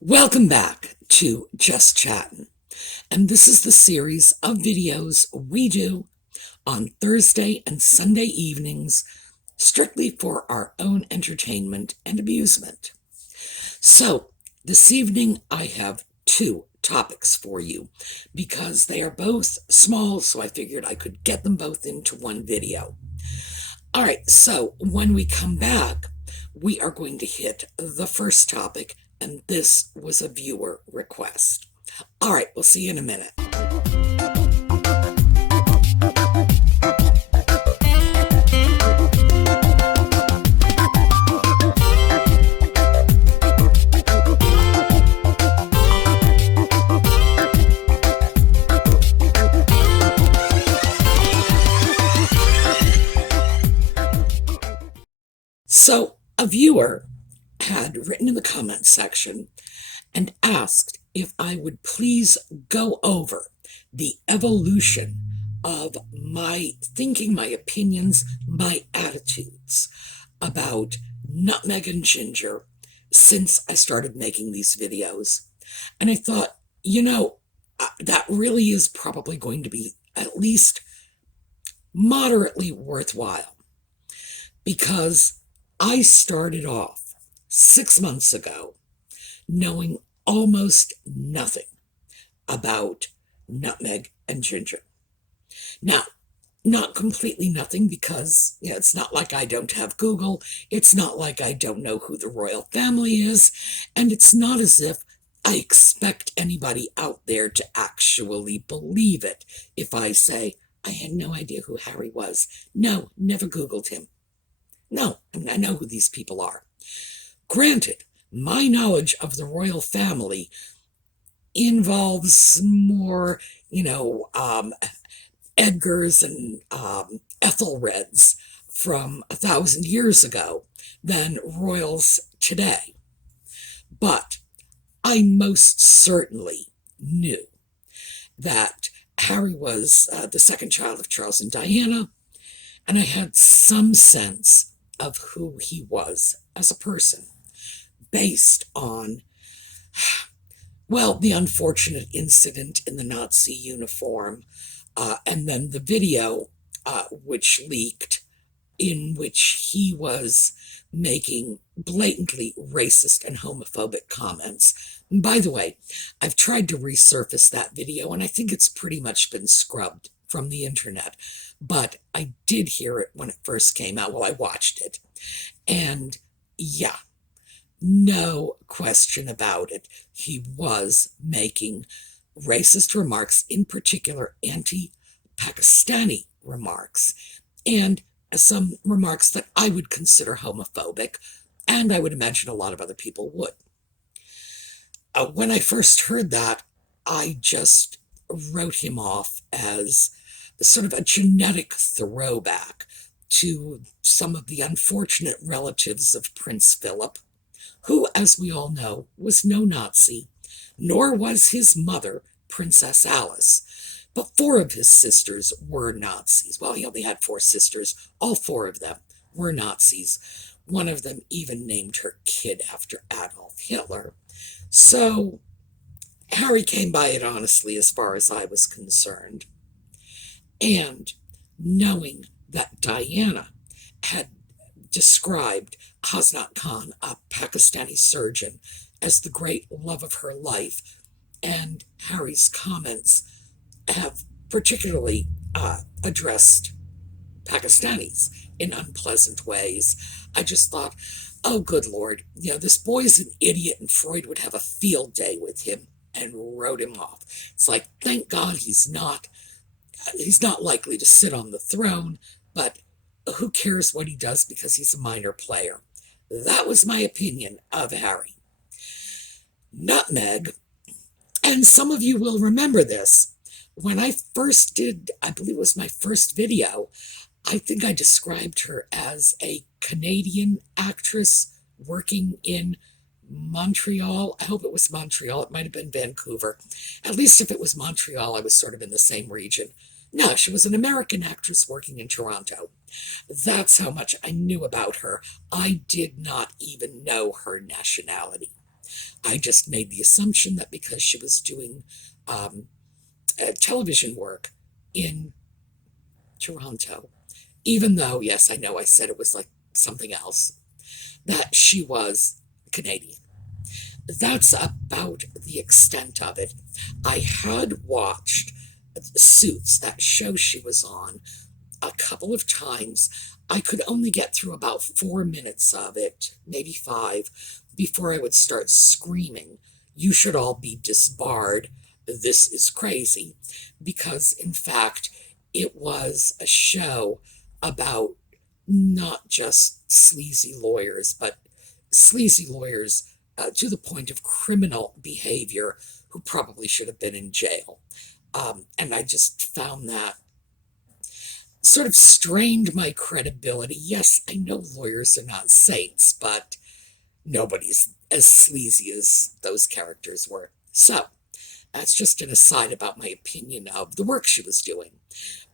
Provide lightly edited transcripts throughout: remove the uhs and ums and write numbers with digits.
Welcome back to Just Chattin', and this is the series of videos we do on Thursday and Sunday evenings, strictly for our own entertainment and amusement. So, this evening I have two topics for you because they are both small, so I figured I could get them both into one video. All right, so when we come back, we are going to hit the first topic, and this was a viewer request. All right, we'll see you in a minute. So, a viewer had written in the comments section and asked if I would please go over the evolution of my thinking, my opinions, my attitudes about nutmeg and ginger since I started making these videos. And I thought, that really is probably going to be at least moderately worthwhile because I started off 6 months ago knowing almost nothing about nutmeg and ginger. Now, not completely nothing because it's not like I don't have Google, it's not like I don't know who the royal family is, and it's not as if I expect anybody out there to actually believe it if I say, I had no idea who Harry was. No, never Googled him. No, I know who these people are. Granted, my knowledge of the royal family involves more, Edgars and Ethelreds from 1,000 years ago than royals today. But I most certainly knew that Harry was the second child of Charles and Diana, and I had some sense of who he was as a person based on, the unfortunate incident in the Nazi uniform, and then the video which leaked in which he was making blatantly racist and homophobic comments. And by the way, I've tried to resurface that video, and I think it's pretty much been scrubbed from the internet. But I did hear it when it first came out. Well, I watched it. And yeah, no question about it. He was making racist remarks, in particular anti-Pakistani remarks, and some remarks that I would consider homophobic, and I would imagine a lot of other people would. When I first heard that, I just wrote him off as sort of a genetic throwback to some of the unfortunate relatives of Prince Philip, who, as we all know, was no Nazi, nor was his mother, Princess Alice. But 4 of his sisters were Nazis. Well, he only had 4 sisters. All 4 of them were Nazis. One of them even named her kid after Adolf Hitler. So Harry came by it honestly as far as I was concerned. And knowing that Diana had described Hasnat Khan, a Pakistani surgeon, as the great love of her life, and Harry's comments have particularly addressed Pakistanis in unpleasant ways, I just thought, oh, good Lord, this boy's an idiot, and Freud would have a field day with him, and wrote him off. It's like, thank God he's not likely to sit on the throne, but who cares what he does because he's a minor player. That was my opinion of Harry. Nutmeg, and some of you will remember this, when I first did, I believe it was my first video, I think I described her as a Canadian actress working in Montreal. I hope it was Montreal. It might have been Vancouver. At least if it was Montreal, I was sort of in the same region. No, she was an American actress working in Toronto. That's how much I knew about her. I did not even know her nationality. I just made the assumption that because she was doing television work in Toronto, even though, yes, I know I said it was like something else, that she was Canadian. That's about the extent of it. I had watched Suits, that show she was on, a couple of times. I could only get through about 4 minutes of it, maybe five, before I would start screaming, "You should all be disbarred. This is crazy." Because, in fact, it was a show about not just sleazy lawyers, but sleazy lawyers to the point of criminal behavior who probably should have been in jail. And I just found that sort of strained my credibility. Yes, I know lawyers are not saints, but nobody's as sleazy as those characters were. So, that's just an aside about my opinion of the work she was doing.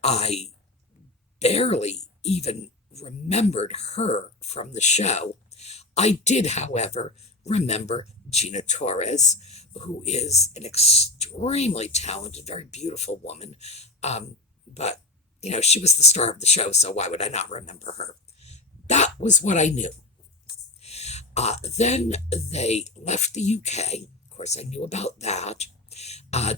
I barely even remembered her from the show. I did, however, remember Gina Torres, who is an extremely talented, very beautiful woman. But, she was the star of the show, so why would I not remember her? That was what I knew. Then they left the UK. Of course, I knew about that.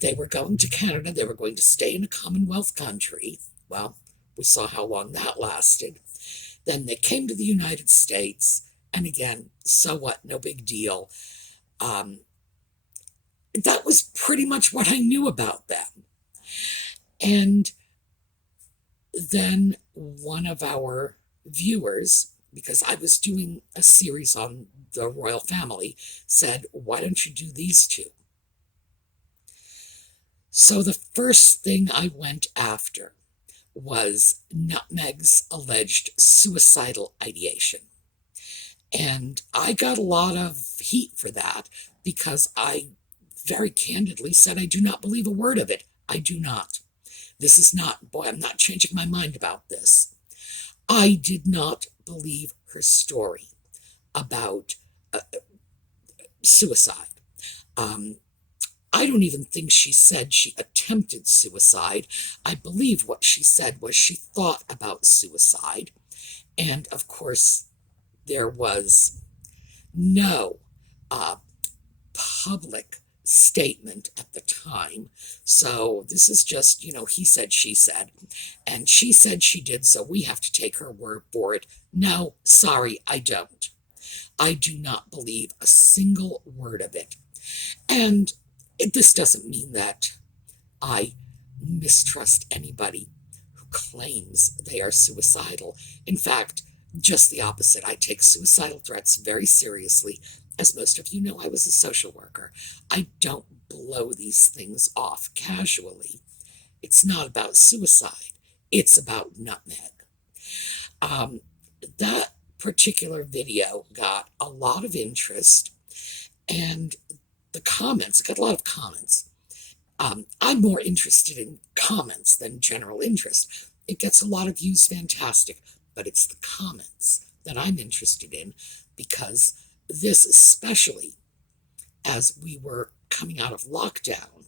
They were going to Canada. They were going to stay in a Commonwealth country. Well, we saw how long that lasted. Then they came to the United States. And again, so what? No big deal. That was pretty much what I knew about them. And then one of our viewers, because I was doing a series on the royal family, said, "Why don't you do these two?" So the first thing I went after was Nutmeg's alleged suicidal ideation. And I got a lot of heat for that because I very candidly said I do not believe a word of it. I do not. This is not, boy, I'm not changing my mind about this. I did not believe her story about suicide. I don't even think she said she attempted suicide. I believe what she said was she thought about suicide. And of course, there was no public statement at the time. So this is just, he said, she said. And she said she did, so we have to take her word for it. No, sorry, I don't. I do not believe a single word of it. And this doesn't mean that I mistrust anybody who claims they are suicidal. In fact, just the opposite. I take suicidal threats very seriously. As most of you know, I was a social worker. I don't blow these things off casually. It's not about suicide. It's about Nutmeg. That particular video got a lot of interest, and the comments, it got a lot of comments. I'm more interested in comments than general interest. It gets a lot of views, fantastic, but it's the comments that I'm interested in, because this, especially as we were coming out of lockdown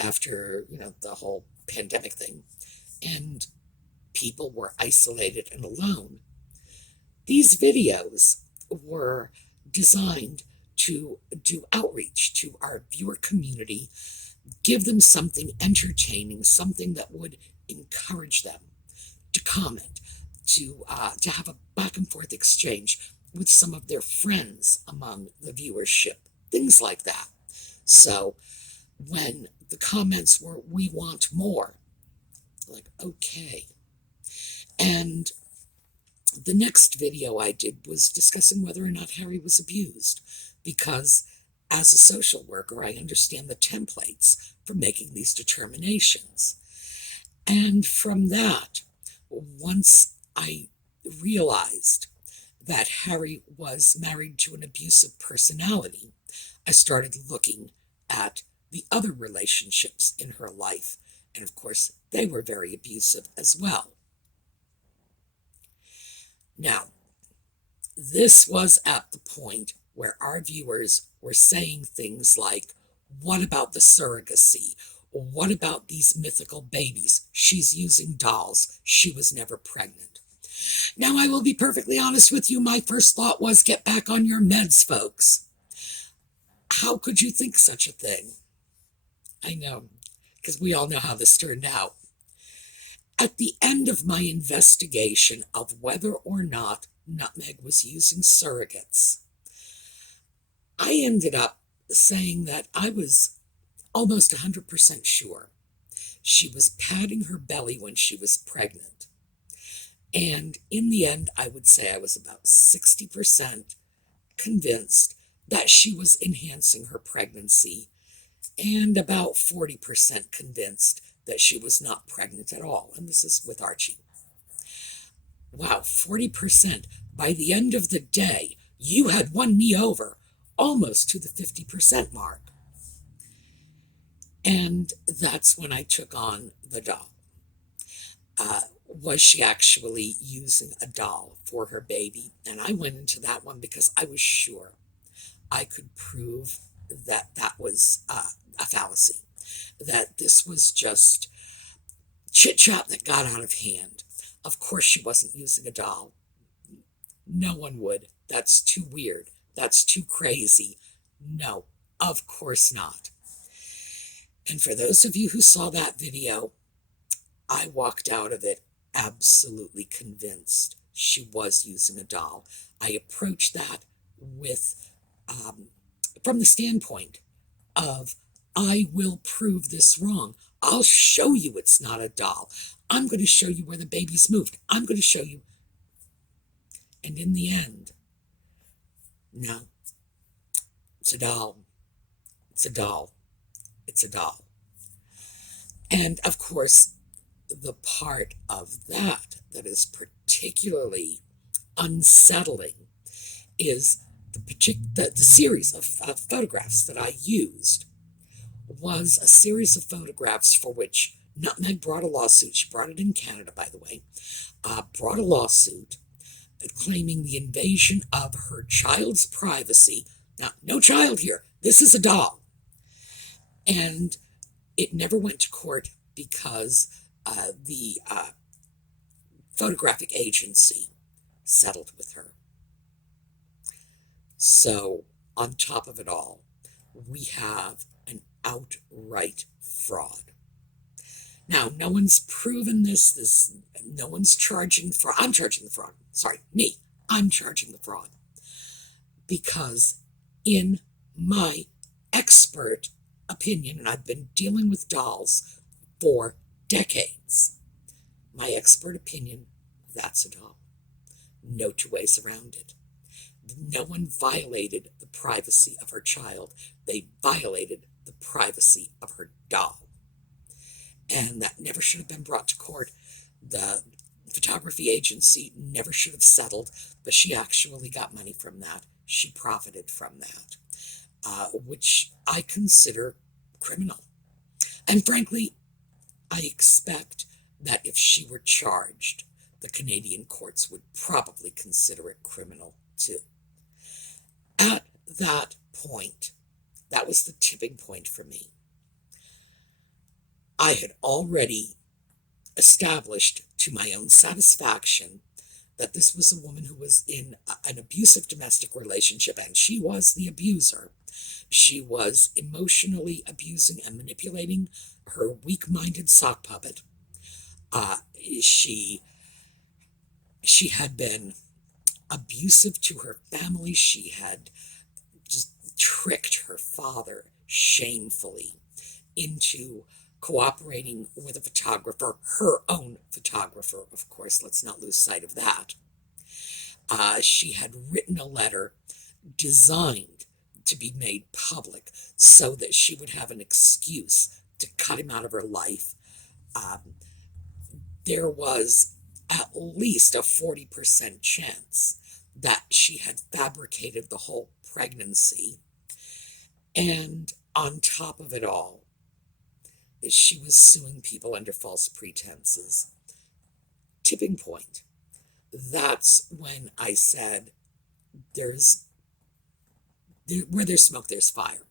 after, the whole pandemic thing, and people were isolated and alone, these videos were designed to do outreach to our viewer community, give them something entertaining, something that would encourage them to comment, to have a back and forth exchange with some of their friends among the viewership, things like that. So when the comments were, "We want more," like, okay. And the next video I did was discussing whether or not Harry was abused, because as a social worker, I understand the templates for making these determinations. And from that, once I realized that Harry was married to an abusive personality, I started looking at the other relationships in her life. And of course, they were very abusive as well. Now, this was at the point where our viewers were saying things like, what about the surrogacy? What about these mythical babies? She's using dolls. She was never pregnant. Now, I will be perfectly honest with you. My first thought was, get back on your meds, folks. How could you think such a thing? I know, because we all know how this turned out. At the end of my investigation of whether or not Nutmeg was using surrogates, I ended up saying that I was almost 100% sure she was padding her belly when she was pregnant. And in the end, I would say I was about 60% convinced that she was enhancing her pregnancy, and about 40% convinced that she was not pregnant at all. And this is with Archie. Wow, 40%. By the end of the day, you had won me over almost to the 50% mark. And that's when I took on the doll. Was she actually using a doll for her baby? And I went into that one because I was sure I could prove that that was a fallacy, that this was just chit-chat that got out of hand. Of course she wasn't using a doll. No one would. That's too weird. That's too crazy. No, of course not. And for those of you who saw that video, I walked out of it absolutely convinced she was using a doll. I approached that with, from the standpoint of, I will prove this wrong. I'll show you it's not a doll. I'm going to show you where the baby's moved. I'm going to show you. And in the end, no, it's a doll. It's a doll. It's a doll. And of course, the part of that that is particularly unsettling is the series of photographs that I used was a series of photographs for which Nutmeg brought a lawsuit. She brought it in Canada, by the way, brought a lawsuit claiming the invasion of her child's privacy. Now, no child here. This is a doll. And it never went to court because the photographic agency settled with her. So, on top of it all, we have an outright fraud. Now, no one's proven this, no one's charging fraud. I'm charging the fraud. Sorry, me. I'm charging the fraud. Because in my expert opinion, and I've been dealing with dolls for decades, my expert opinion, that's a doll. No two ways around it. No one violated the privacy of her child. They violated the privacy of her doll. And that never should have been brought to court. The photography agency never should have settled, but she actually got money from that. She profited from that, which I consider criminal. And frankly, I expect that if she were charged, the Canadian courts would probably consider it criminal too. At that point, that was the tipping point for me. I had already established to my own satisfaction that this was a woman who was in an abusive domestic relationship, and she was the abuser. She was emotionally abusing and manipulating her weak-minded sock puppet. She had been abusive to her family. She had just tricked her father shamefully into cooperating with a photographer, her own photographer, of course, let's not lose sight of that. She had written a letter designed to be made public so that she would have an excuse to cut him out of her life. There was at least a 40% chance that she had fabricated the whole pregnancy. And on top of it all, she was suing people under false pretenses. Tipping point. That's when I said, there's where there's smoke, there's fire.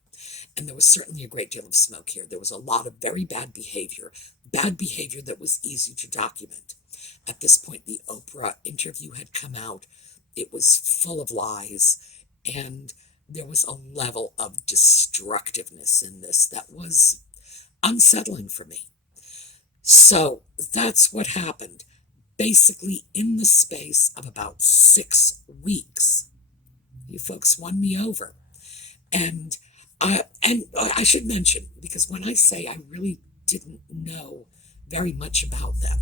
And there was certainly a great deal of smoke here. There was a lot of very bad behavior that was easy to document. At this point, the Oprah interview had come out. It was full of lies, and there was a level of destructiveness in this that was unsettling for me. So that's what happened. Basically, in the space of about 6 weeks, you folks won me over. And I should mention, because when I say I really didn't know very much about them,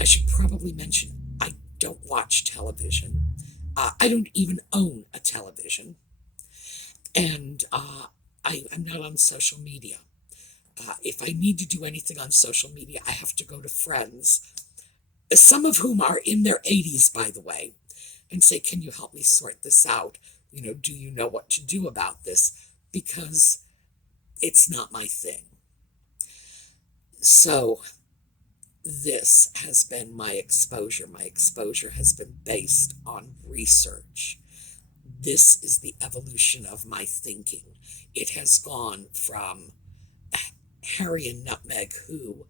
I should probably mention I don't watch television. I don't even own a television. And I'm not on social media. If I need to do anything on social media, I have to go to friends, some of whom are in their 80s, by the way, and say, can you help me sort this out? Do you know what to do about this? Because it's not my thing. So this has been my exposure. My exposure has been based on research. This is the evolution of my thinking. It has gone from Harry and Nutmeg Who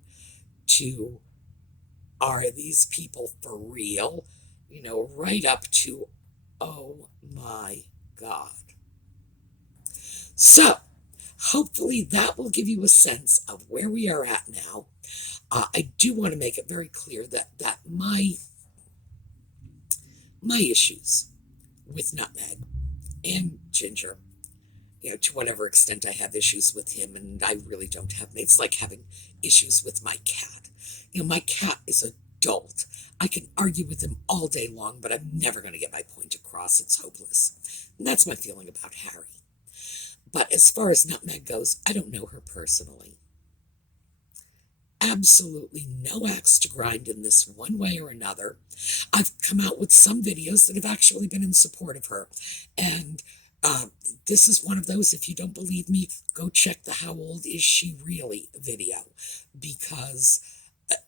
to are these people for real? Right up to, oh my God. So, hopefully that will give you a sense of where we are at now. I do want to make it very clear that my issues with Nutmeg and Ginger, to whatever extent I have issues with him, and I really don't have, it's like having issues with my cat. My cat is a dolt. I can argue with him all day long, but I'm never going to get my point across. It's hopeless. And that's my feeling about Harry. But as far as Nutmeg goes, I don't know her personally. Absolutely no axe to grind in this one way or another. I've come out with some videos that have actually been in support of her. And this is one of those, if you don't believe me, go check the How Old Is She Really video. Because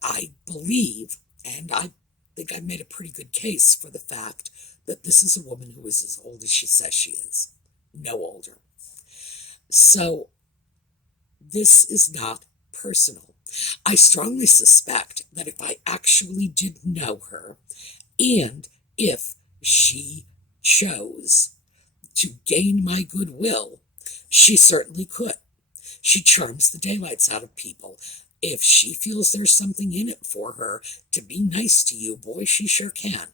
I believe, and I think I made a pretty good case for the fact that this is a woman who is as old as she says she is. No older. So this is not personal. I strongly suspect that if I actually did know her, and if she chose to gain my goodwill, she certainly could. She charms the daylights out of people. If she feels there's something in it for her to be nice to you, boy, she sure can.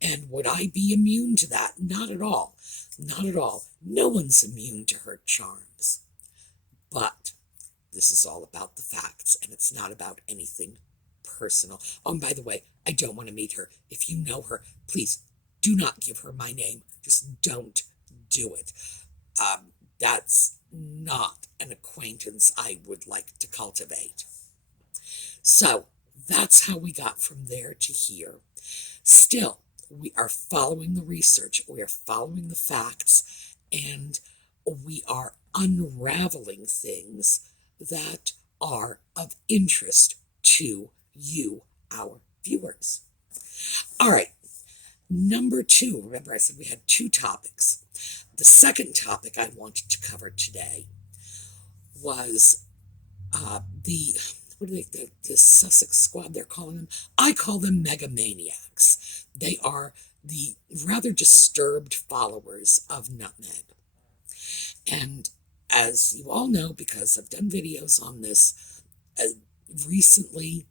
And would I be immune to that? Not at all. Not at all. No one's immune to her charms. But this is all about the facts, and it's not about anything personal. Oh, and by the way, I don't want to meet her. If you know her, please do not give her my name. Just don't do it. That's not an acquaintance I would like to cultivate. So that's how we got from there to here. Still, we are following the research, we are following the facts, and we are unraveling things that are of interest to you, our viewers. All right, number 2. Remember I said we had 2 topics. The second topic I wanted to cover today was the Sussex Squad, they're calling them. I call them megamaniacs. They are the rather disturbed followers of Nutmeg. And as you all know, because I've done videos on this, recently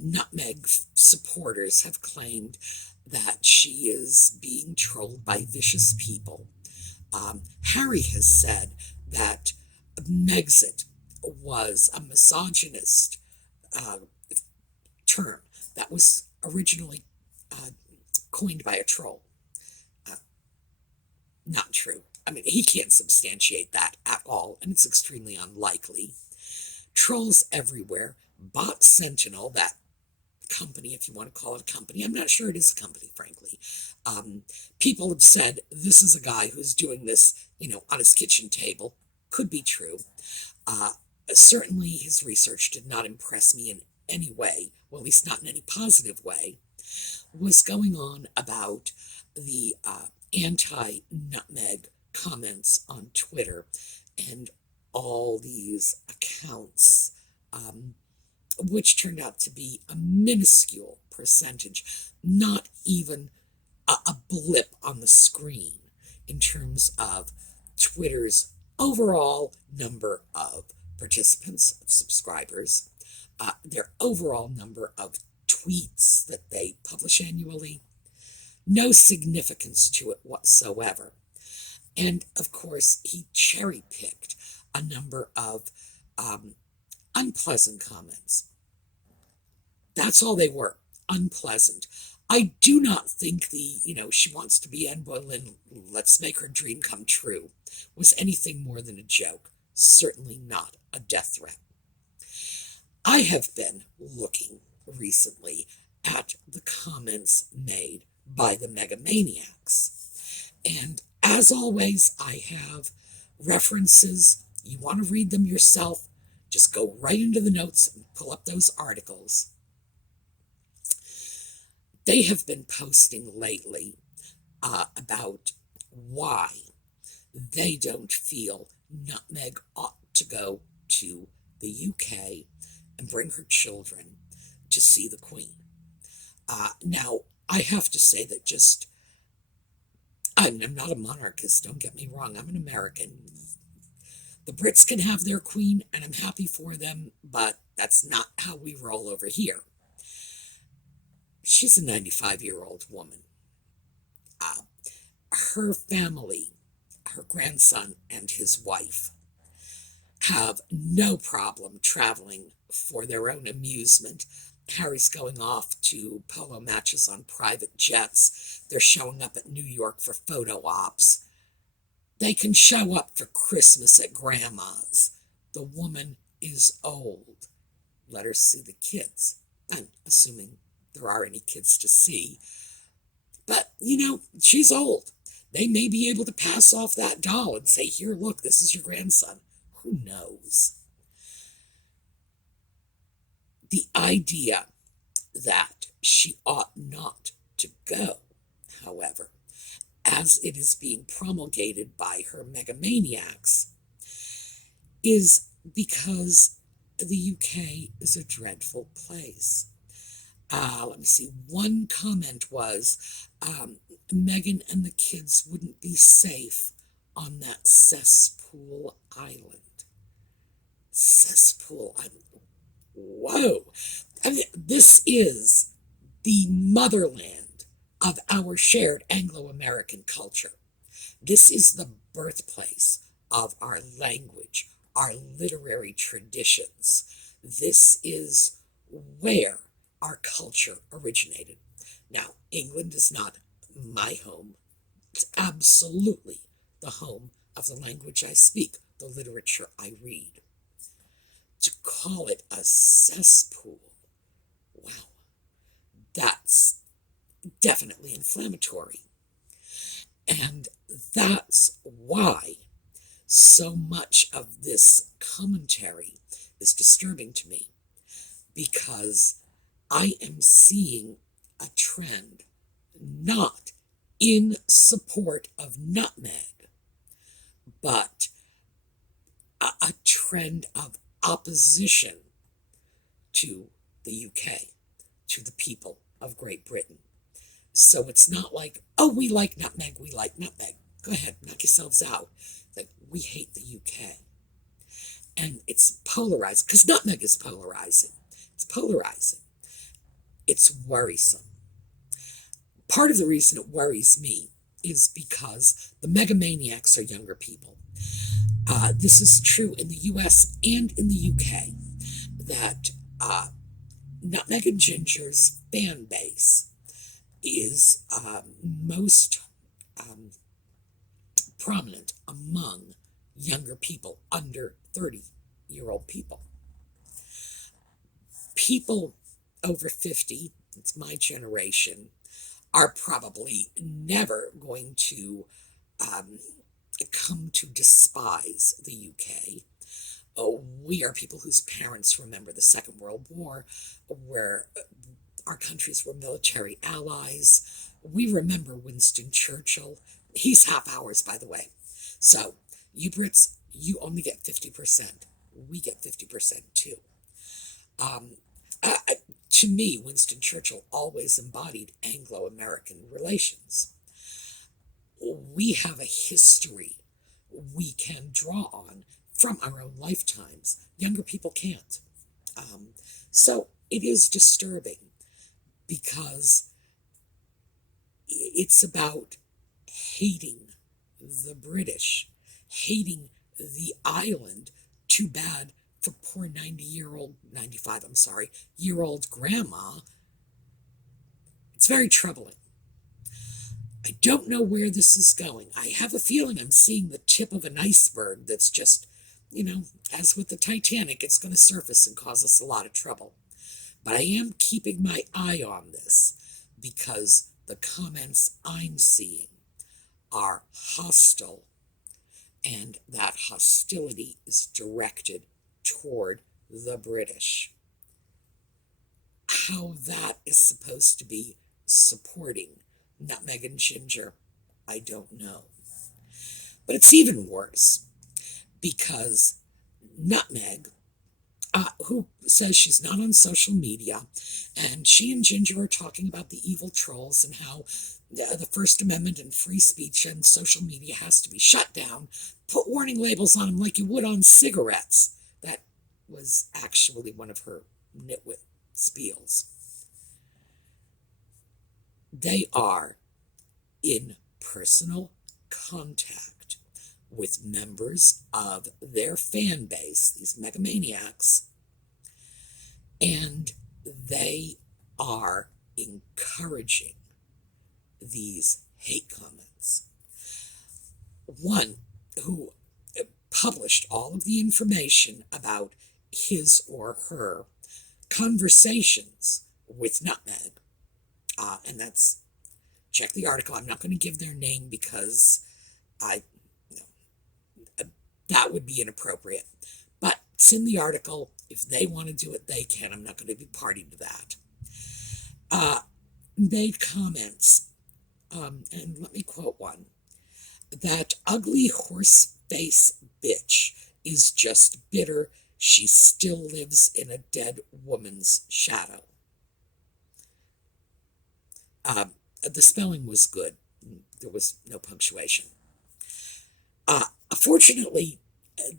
Nutmeg supporters have claimed that she is being trolled by vicious people. Harry has said that Megxit was a misogynist term that was originally coined by a troll. Not true. I mean, he can't substantiate that at all, and it's extremely unlikely. Trolls everywhere. Bot Sentinel, that company, if you want to call it a company, I'm not sure it is a company, frankly. People have said this is a guy who's doing this, on his kitchen table. Could be true. Certainly his research did not impress me in any way, well, at least not in any positive way. Was going on about the anti-Nutmeg comments on Twitter and all these accounts, which turned out to be a minuscule percentage, not even a blip on the screen in terms of Twitter's overall number of participants, of subscribers, their overall number of tweets that they publish annually. No significance to it whatsoever. And of course, he cherry picked a number of unpleasant comments. That's all they were, unpleasant. I do not think she wants to be Anne Boleyn, let's make her dream come true, was anything more than a joke. Certainly not a death threat. I have been looking recently at the comments made by the megamaniacs. And as always, I have references. You want to read them yourself, just go right into the notes and pull up those articles. They have been posting lately about why they don't feel Nutmeg ought to go to the UK and bring her children to see the Queen. Now, I have to say that I'm not a monarchist, don't get me wrong, I'm an American. The Brits can have their Queen, and I'm happy for them, but that's not how we roll over here. She's a 95-year-old woman. Her family, her grandson and his wife, have no problem traveling for their own amusement. Harry's going off to polo matches on private jets. They're showing up at New York for photo ops. They can show up for Christmas at Grandma's. The woman is old. Let her see the kids. I'm assuming there are any kids to see. But, she's old. They may be able to pass off that doll and say, here, look, this is your grandson. Who knows? The idea that she ought not to go, however, as it is being promulgated by her megamaniacs, is because the UK is a dreadful place. Let me see. One comment was, Meghan and the kids wouldn't be safe on that cesspool island. Cesspool island. Whoa. I mean, this is the motherland of our shared Anglo-American culture. This is the birthplace of our language, our literary traditions. This is where our culture originated. Now, England is not my home. It's absolutely the home of the language I speak, the literature I read. To call it a cesspool, wow, that's definitely inflammatory. And that's why so much of this commentary is disturbing to me, because I am seeing a trend not in support of Nutmeg, but a trend of opposition to the UK, to the people of Great Britain. So it's not like, oh, we like Nutmeg, we like Nutmeg. Go ahead, knock yourselves out. Like, we hate the UK. And it's polarized, because Nutmeg is polarizing. It's polarizing. It's worrisome. Part of the reason it worries me is because the megamaniacs are younger people. This is true in the US and in the UK, that Nutmeg and Ginger's fan base is most prominent among younger people, under 30-year-old people. People over 50, it's my generation, are probably never going to come to despise the UK. We are people whose parents remember the Second World War, where our countries were military allies. We remember Winston Churchill. He's half ours, by the way. So, you Brits, you only get 50%. We get 50% too. Um, uh, uh, to me, Winston Churchill always embodied Anglo-American relations. We have a history we can draw on from our own lifetimes. Younger people can't. Um, so it is disturbing because it's about hating the British, hating the island. Too bad for poor 95, I'm sorry, year old grandma. It's very troubling. I don't know where this is going. I have a feeling I'm seeing the tip of an iceberg that's just, as with the Titanic, it's going to surface and cause us a lot of trouble. But I am keeping my eye on this because the comments I'm seeing are hostile, and that hostility is directed toward the British. How that is supposed to be supporting Nutmeg and Ginger, I don't know. But it's even worse because Nutmeg, who says she's not on social media, and she and Ginger are talking about the evil trolls and how the First Amendment and free speech and social media has to be shut down. Put warning labels on them like you would on cigarettes. That was actually one of her nitwit spiels. They are in personal contact with members of their fan base, these megamaniacs, and they are encouraging these hate comments. One who published all of the information about his or her conversations with Nutmeg, and that's, check the article. I'm not going to give their name because that would be inappropriate. But it's in the article. If they want to do it, they can. I'm not going to be party to that. Made comments, and let me quote one. That ugly horse face bitch is just bitter. She still lives in a dead woman's shadow. The spelling was good. There was no punctuation. Fortunately,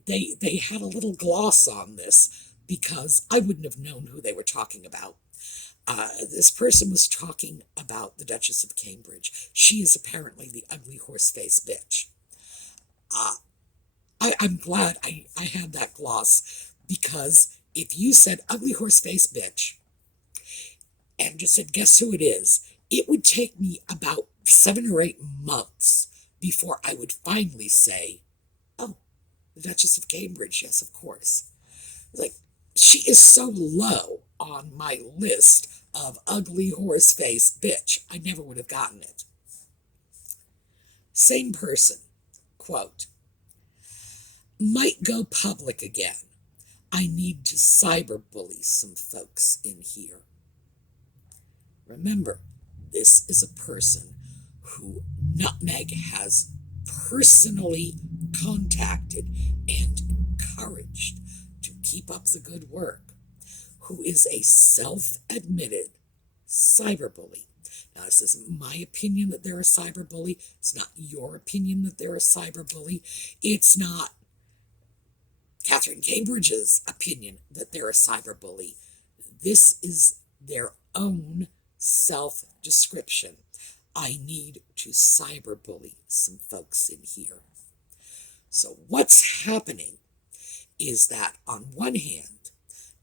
they had a little gloss on this because I wouldn't have known who they were talking about. This person was talking about the Duchess of Cambridge. She is apparently the ugly horse-faced bitch. I'm glad I had that gloss, because if you said ugly horse-faced bitch and just said, guess who it is, it would take me about 7 or 8 months before I would finally say, oh, the Duchess of Cambridge, yes, of course. Like, she is so low on my list of ugly horse-faced bitch, I never would have gotten it. Same person, quote, might go public again. I need to cyberbully some folks in here. Remember, this is a person who Nutmeg has personally contacted and encouraged to keep up the good work, who is a self-admitted cyberbully. Now, this isn't my opinion that they're a cyberbully. It's not your opinion that they're a cyberbully. It's not Catherine Cambridge's opinion that they're a cyberbully. This is their own self-description. I need to cyberbully some folks in here. So what's happening is that on one hand,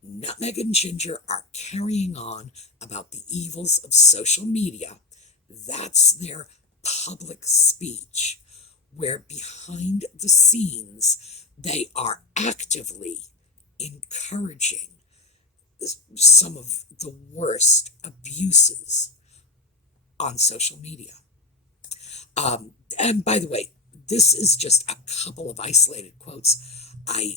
Nutmeg and Ginger are carrying on about the evils of social media. That's their public speech, where behind the scenes, they are actively encouraging some of the worst abuses on social media. And by the way, this is just a couple of isolated quotes. I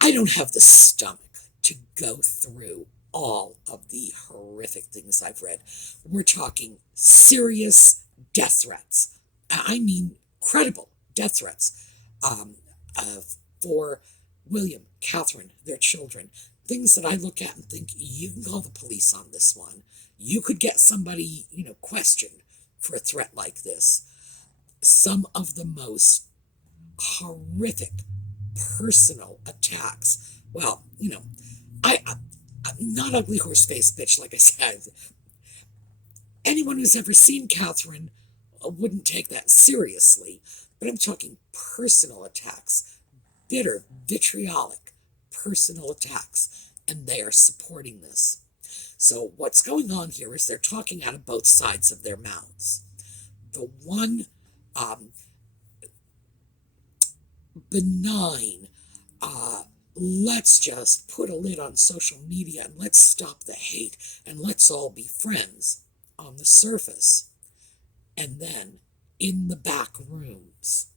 don't have the stomach to go through all of the horrific things I've read. We're talking serious death threats. I mean, credible death threats uh, for William, Catherine, their children. Things that I look at and think, you can call the police on this one. You could get somebody, questioned for a threat like this. Some of the most horrific personal attacks. Well, I'm not ugly horse face bitch, like I said. Anyone who's ever seen Catherine wouldn't take that seriously, but I'm talking personal attacks, bitter, vitriolic personal attacks, and they are supporting this. So what's going on here is they're talking out of both sides of their mouths. The one benign, let's just put a lid on social media and let's stop the hate and let's all be friends on the surface. And then in the back rooms,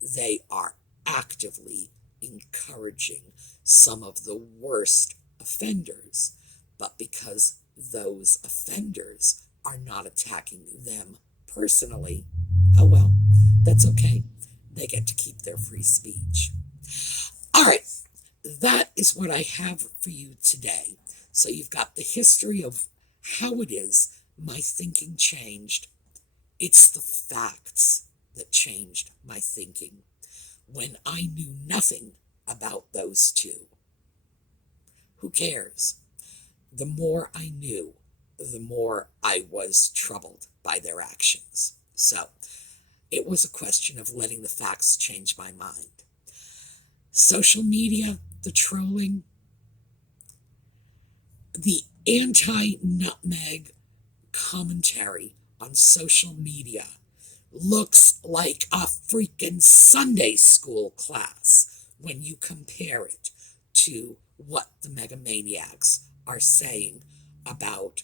they are actively encouraging some of the worst offenders. But because those offenders are not attacking them personally, oh well, that's okay. They get to keep their free speech. All right, that is what I have for you today. So you've got the history of how it is my thinking changed. It's the facts that changed my thinking when I knew nothing about those two. Who cares? The more I knew, the more I was troubled by their actions. So it was a question of letting the facts change my mind. Social media, the trolling, the anti-nutmeg commentary on social media looks like a freaking Sunday school class when you compare it to what the megamaniacs are saying about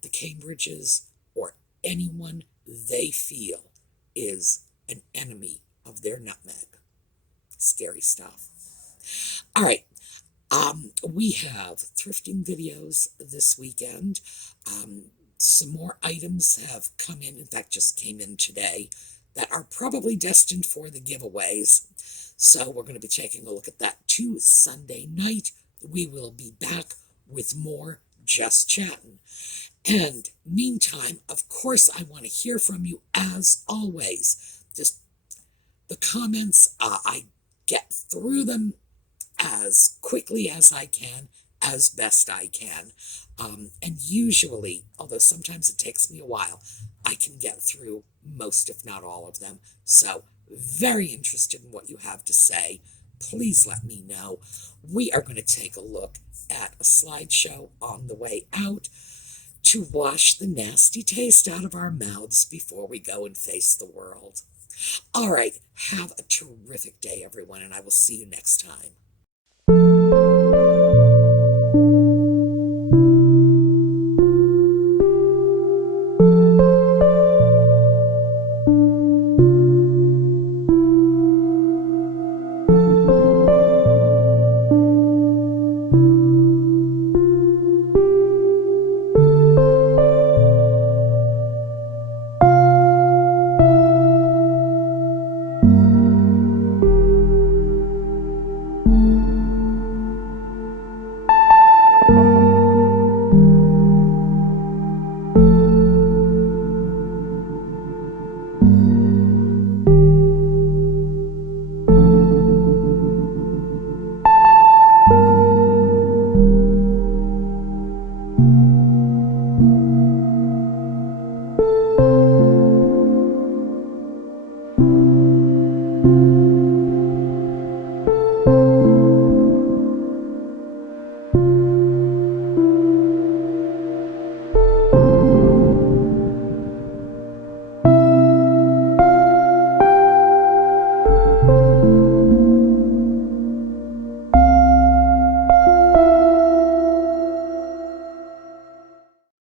the Cambridges or anyone they feel is an enemy of their nutmeg. Scary stuff. All right. We have thrifting videos this weekend. Some more items have come in fact, just came in today, that are probably destined for the giveaways. So we're going to be taking a look at that too. Sunday night, we will be back with more Just Chattin'. And meantime, of course, I want to hear from you as always. Just the comments, I get through them as quickly as I can, as best I can. And usually, although sometimes it takes me a while, I can get through most, if not all of them. So, very interested in what you have to say. Please let me know. We are going to take a look at a slideshow on the way out to wash the nasty taste out of our mouths before we go and face the world. All right, have a terrific day, everyone, and I will see you next time.